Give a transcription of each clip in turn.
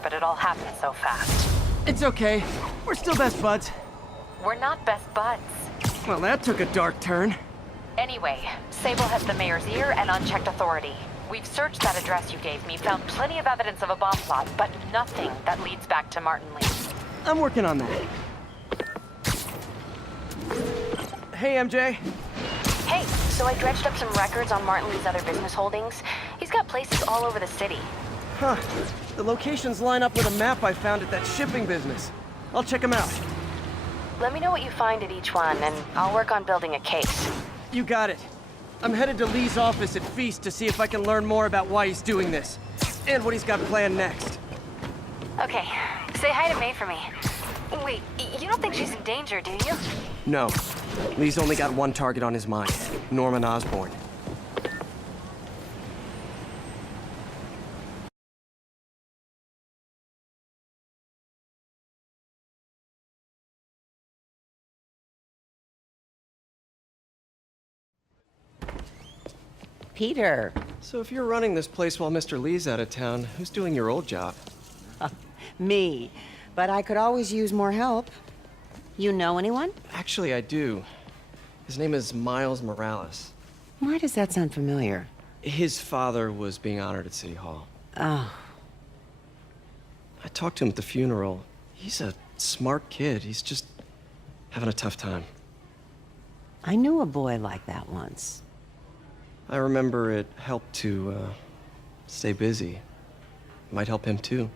but it all happened so fast. It's okay. We're still best buds. We're not best buds. Well, that took a dark turn. Anyway, Sable has the mayor's ear and unchecked authority. We've searched that address you gave me, found plenty of evidence of a bomb plot, but nothing that leads back to Martin Lee. I'm working on that. Hey, MJ. Hey, so I dredged up some records on Martin Lee's other business holdings. He's got places all over the city. Huh. The locations line up with a map I found at that shipping business. I'll check them out. Let me know what you find at each one, and I'll work on building a case. You got it. I'm headed to Lee's office at Feast to see if I can learn more about why he's doing this. And what he's got planned next. Okay, say hi to May for me. Wait, you don't think she's in danger, do you? No. Lee's only got one target on his mind. Norman Osborn. Peter. So if you're running this place while Mr. Lee's out of town, who's doing your old job? Me. But I could always use more help. You know anyone? Actually, I do. His name is Miles Morales. Why does that sound familiar? His father was being honored at City Hall. Oh. I talked to him at the funeral. He's a smart kid. He's just having a tough time. I knew a boy like that once. I remember it helped to, stay busy. Might help him, too.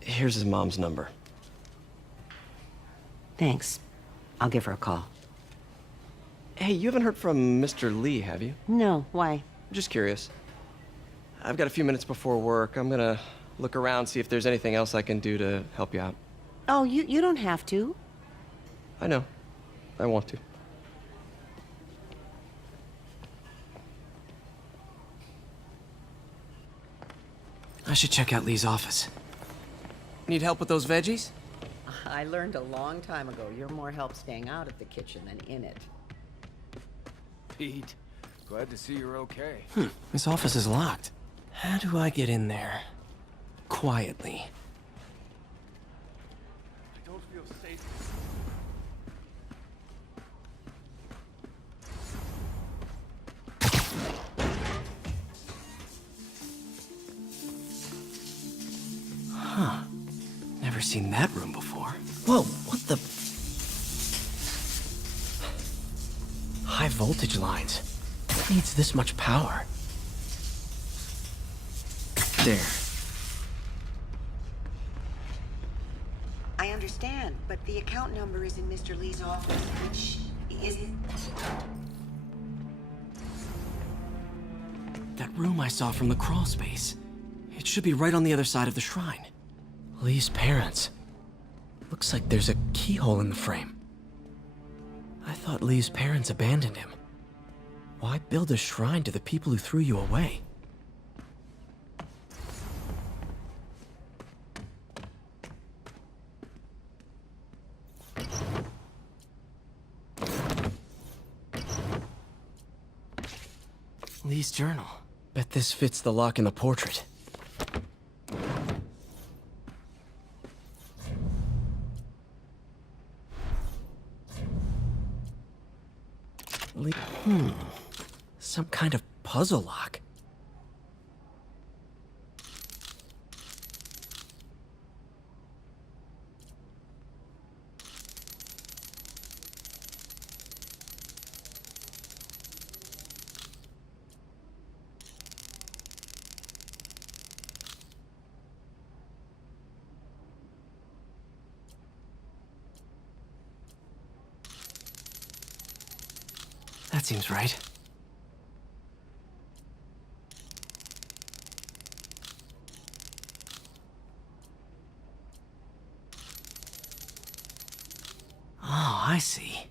Here's his mom's number. Thanks. I'll give her a call. Hey, you haven't heard from Mr. Lee, have you? No, why? Just curious. I've got a few minutes before work. I'm gonna look around, see if there's anything else I can do to help you out. Oh, you don't have to. I know. I want to. I should check out Lee's office. Need help with those veggies? I learned a long time ago you're more help staying out of the kitchen than in it. Pete, glad to see you're okay. This office is locked. How do I get in there? Quietly. I don't feel safe. Never seen that room before. Whoa, what the? High voltage lines. What needs this much power? There. I understand, but the account number is in Mr. Lee's office, which isn't... That room I saw from the crawl space. It should be right on the other side of the shrine. Lee's parents. Looks like there's a keyhole in the frame. I thought Lee's parents abandoned him. Why build a shrine to the people who threw you away? Lee's journal. Bet this fits the lock in the portrait. Some kind of puzzle lock. That seems right. Oh, I see.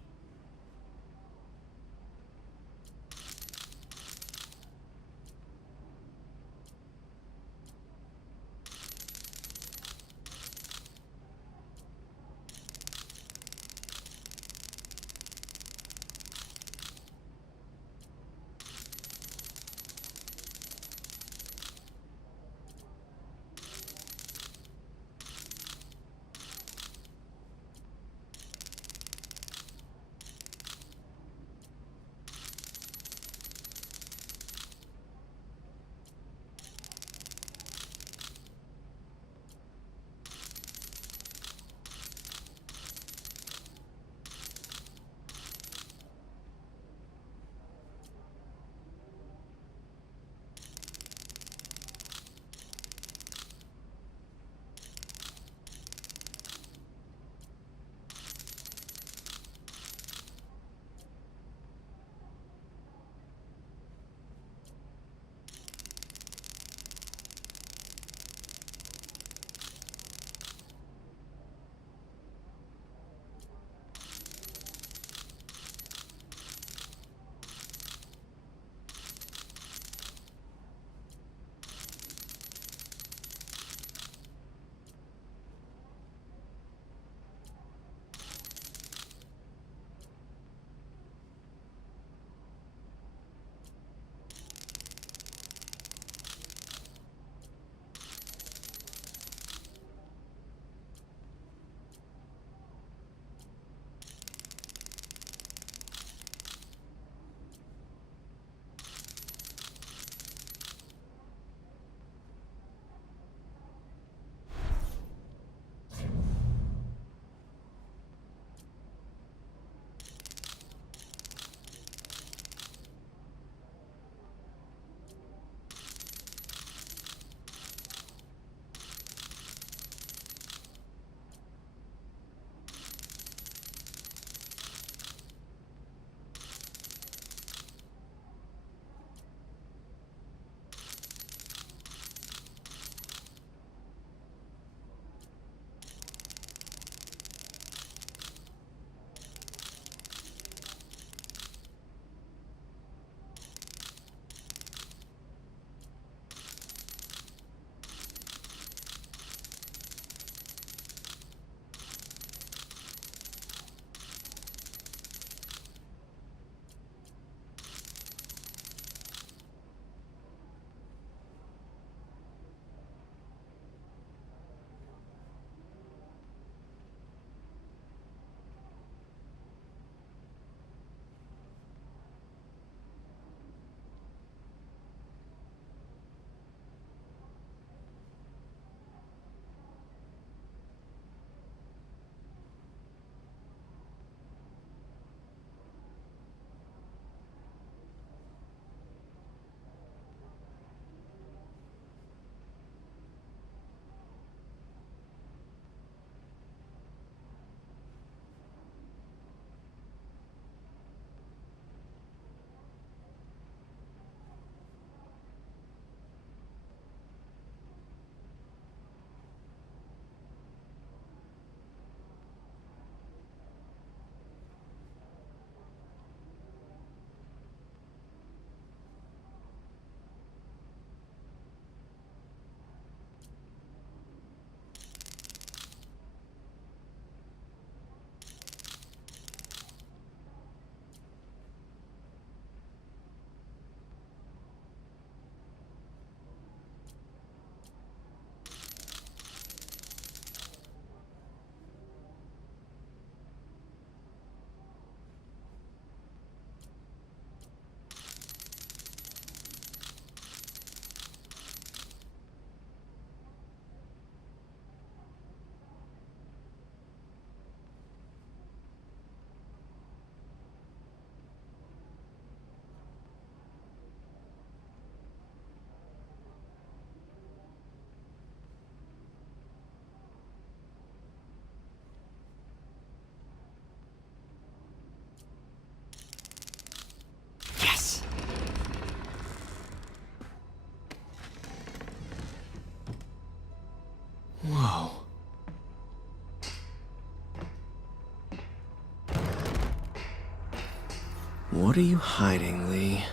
What are you hiding, Lee?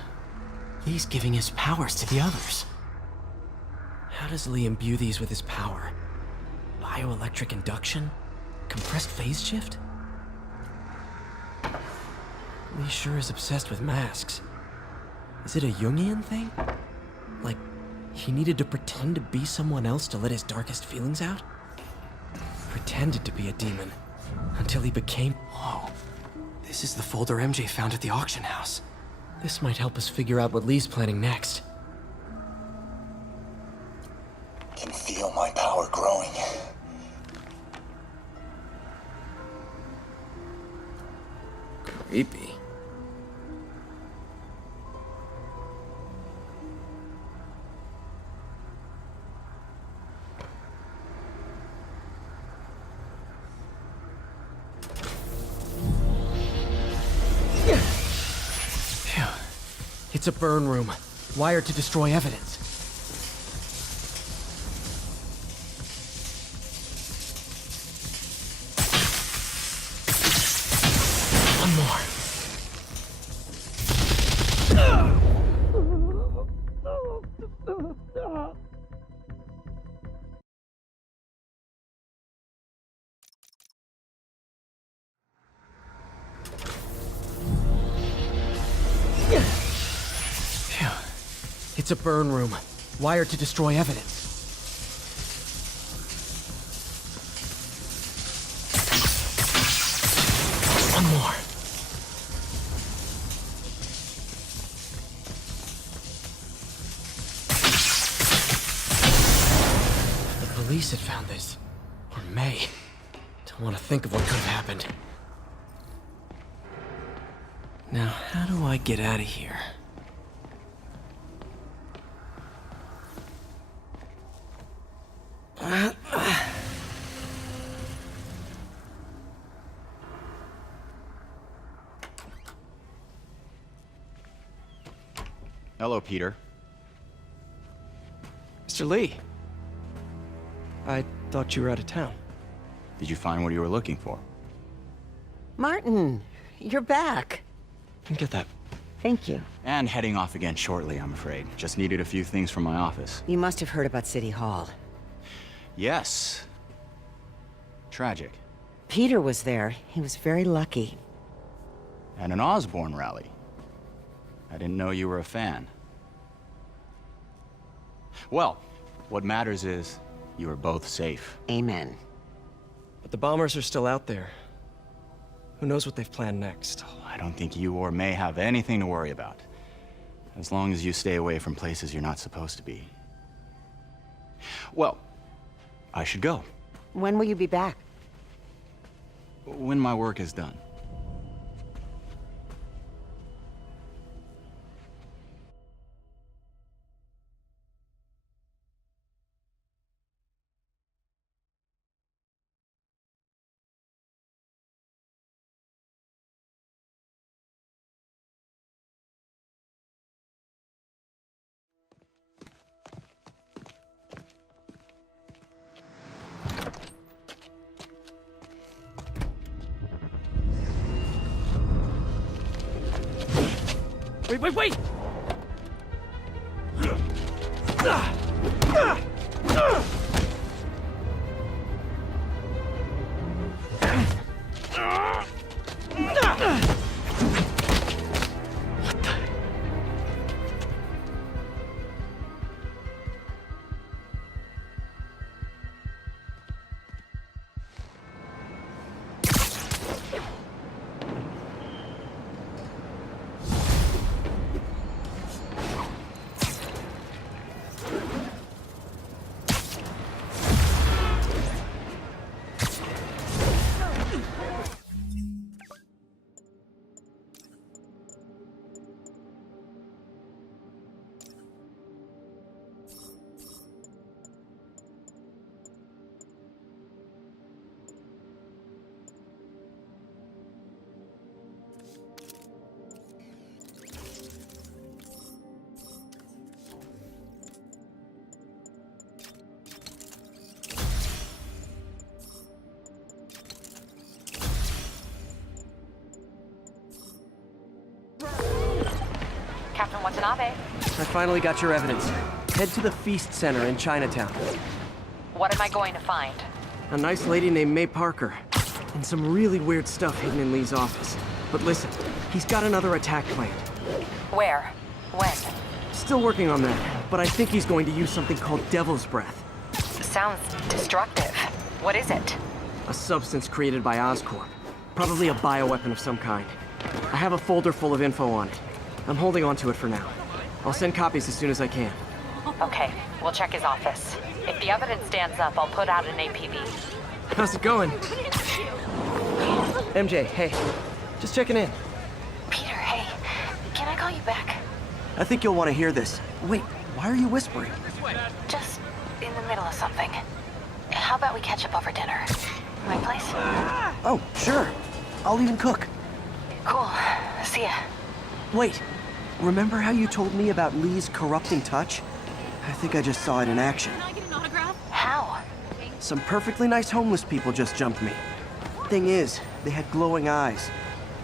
He's giving his powers to the others. How does Lee imbue these with his power? Bioelectric induction? Compressed phase shift? Lee sure is obsessed with masks. Is it a Jungian thing? Like, he needed to pretend to be someone else to let his darkest feelings out? Pretended to be a demon, until he became... Whoa. This is the folder MJ found at the auction house. This might help us figure out what Lee's planning next. Can feel my power growing. Creepy. Phew. It's a burn room, wired to destroy evidence. One more. Phew. It's a burn room, wired to destroy evidence. One more. The police had found this. Or may. Don't want to think of what could have happened. Now, how do I get out of here? Hello, Peter. Mr. Lee. I thought you were out of town. Did you find what you were looking for? Martin, you're back. Get that. Thank you. And heading off again shortly, I'm afraid. Just needed a few things from my office. You must have heard about City Hall. Yes. Tragic. Peter was there. He was very lucky. At an Osborne rally. I didn't know you were a fan. Well, what matters is you are both safe. Amen. But the bombers are still out there. Who knows what they've planned next? I don't think you or May have anything to worry about. As long as you stay away from places you're not supposed to be. Well, I should go. When will you be back? When my work is done. Wait! Captain Watanabe. I finally got your evidence. Head to the Feast Center in Chinatown. What am I going to find? A nice lady named May Parker. And some really weird stuff hidden in Lee's office. But listen, he's got another attack planned. Where? When? Still working on that, but I think he's going to use something called Devil's Breath. Sounds destructive. What is it? A substance created by Oscorp. Probably a bioweapon of some kind. I have a folder full of info on it. I'm holding on to it for now. I'll send copies as soon as I can. Okay, we'll check his office. If the evidence stands up, I'll put out an APB. How's it going? MJ, hey. Just checking in. Peter, hey, can I call you back? I think you'll want to hear this. Wait, why are you whispering? Just in the middle of something. How about we catch up over dinner? My place? Oh, sure. I'll even cook. Cool. See ya. Wait, remember how you told me about Lee's corrupting touch? I think I just saw it in action. Can I get an autograph? How? Some perfectly nice homeless people just jumped me. Thing is, they had glowing eyes.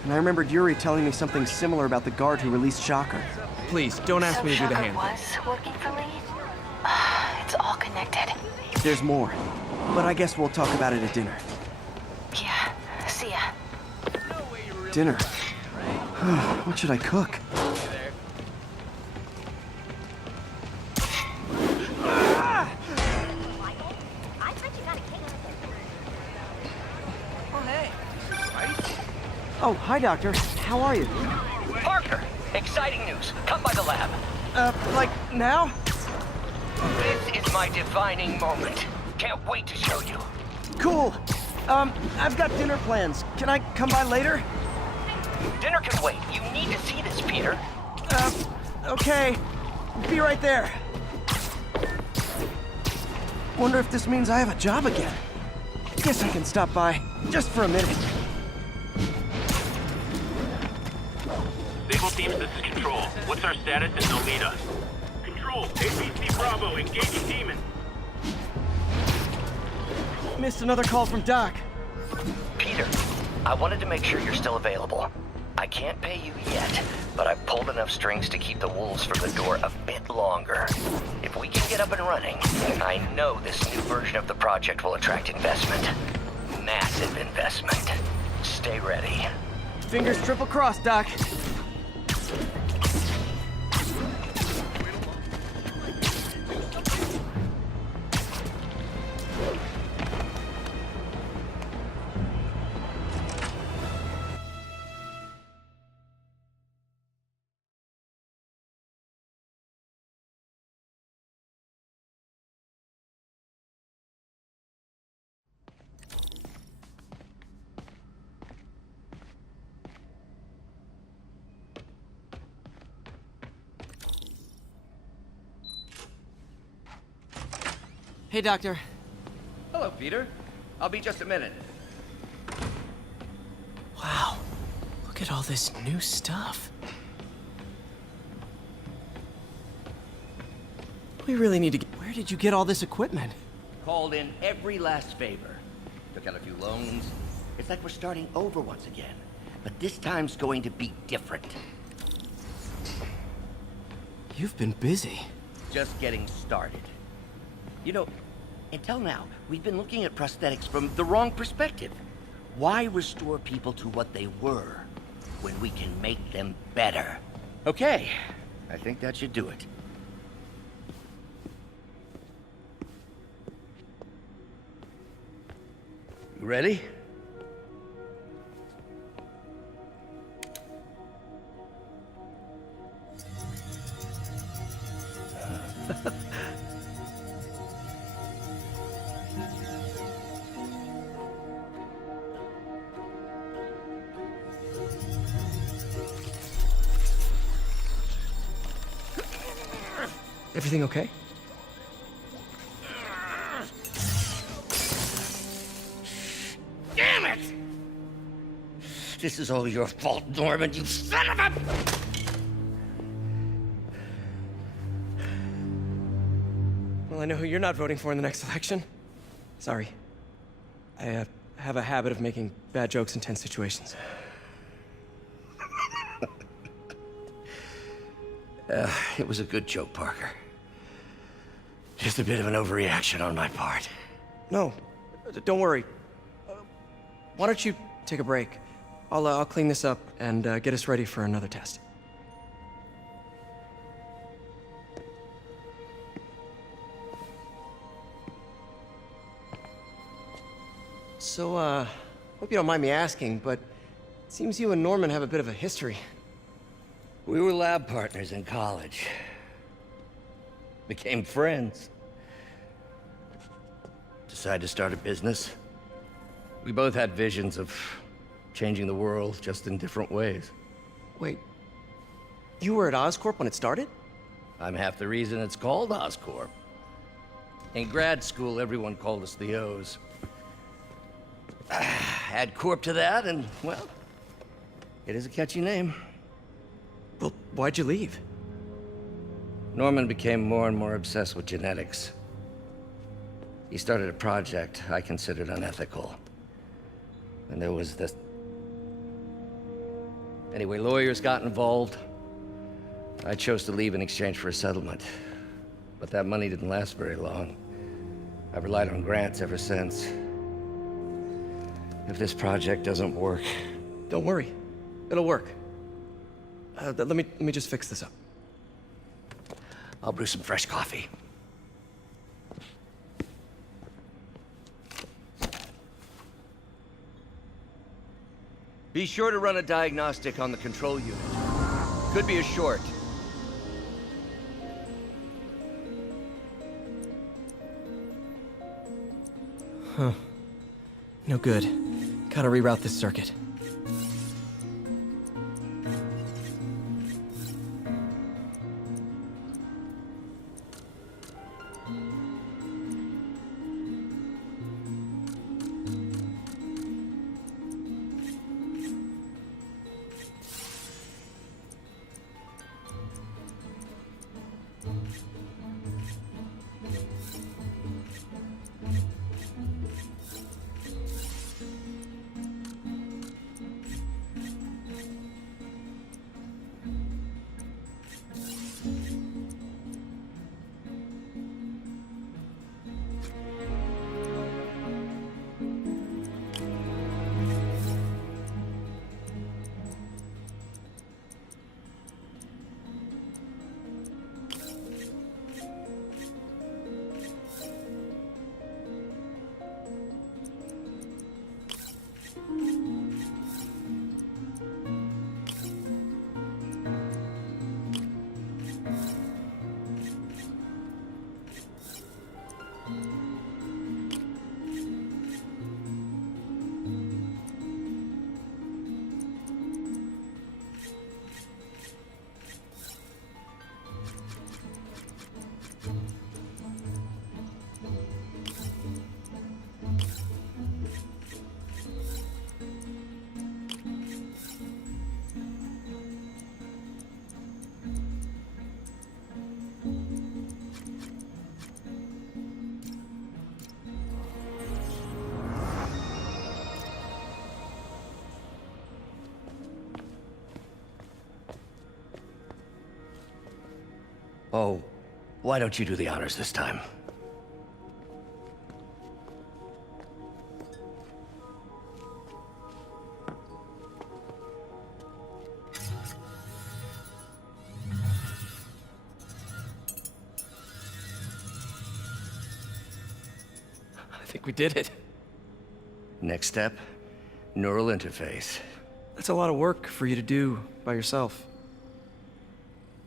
And I remembered Yuri telling me something similar about the guard who released Shocker. Please, don't ask So me to do the Shocker hand. was working for Lee? It's all connected. There's more. But I guess we'll talk about it at dinner. Yeah. See ya. Dinner? What should I cook? Oh, hi, Doctor. How are you? Parker, exciting news. Come by the lab. Like, now? This is my defining moment. Can't wait to show you. Cool. I've got dinner plans. Can I come by later? Dinner can wait. You need to see this, Peter. Okay. Be right there. Wonder if this means I have a job again. Guess I can stop by, just for a minute. Naval Teams, this is Control. What's our status in Nolita? Control, APC Bravo, engaging demon. Missed another call from Doc. Peter, I wanted to make sure you're still available. I can't pay you yet, but I've pulled enough strings to keep the wolves from the door a bit longer. If we can get up and running, I know this new version of the project will attract investment. Massive investment. Stay ready. Fingers triple crossed, Doc. Hey, Doctor. Hello, Peter. I'll be just a minute. Wow. Look at all this new stuff. We really need to get... Where did you get all this equipment? Called in every last favor. Took out a few loans. It's like we're starting over once again. But this time's going to be different. You've been busy. Just getting started. You know, until now, we've been looking at prosthetics from the wrong perspective. Why restore people to what they were when we can make them better? Okay, I think that should do it. You ready? Everything okay? Damn it! This is all your fault, Norman, you son of a... Well, I know who you're not voting for in the next election. Sorry. I have a habit of making bad jokes in tense situations. It was a good joke, Parker. Just a bit of an overreaction on my part. No, don't worry. Why don't you take a break? I'll clean this up and get us ready for another test. So, hope you don't mind me asking, but it seems you and Norman have a bit of a history. We were lab partners in college. Became friends. Decided to start a business. We both had visions of changing the world, just in different ways. Wait, you were at Oscorp when it started? I'm half the reason it's called Oscorp. In grad school, everyone called us the O's. Add Corp to that, and, well, it is a catchy name. Well, why'd you leave? Norman became more and more obsessed with genetics. He started a project I considered unethical. And there was this... Anyway, lawyers got involved. I chose to leave in exchange for a settlement. But that money didn't last very long. I've relied on grants ever since. If this project doesn't work... Don't worry, it'll work. Let me just fix this up. I'll brew some fresh coffee. Be sure to run a diagnostic on the control unit. Could be a short. No good. Gotta reroute this circuit. Oh, why don't you do the honors this time? I think we did it. Next step, neural interface. That's a lot of work for you to do by yourself.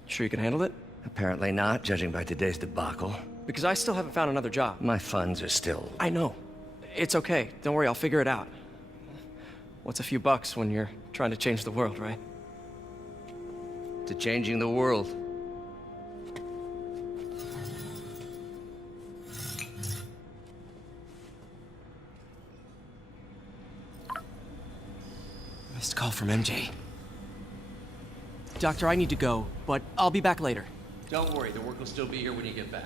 Sure you can handle it? Apparently not, judging by today's debacle. Because I still haven't found another job. My funds are still... I know. It's okay. Don't worry, I'll figure it out. What's a few bucks when you're trying to change the world, right? to changing the world. Missed call from MJ. Doctor, I need to go, but I'll be back later. Don't worry, the work will still be here when you get back.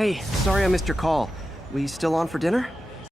Hey, sorry I missed your call. We still on for dinner?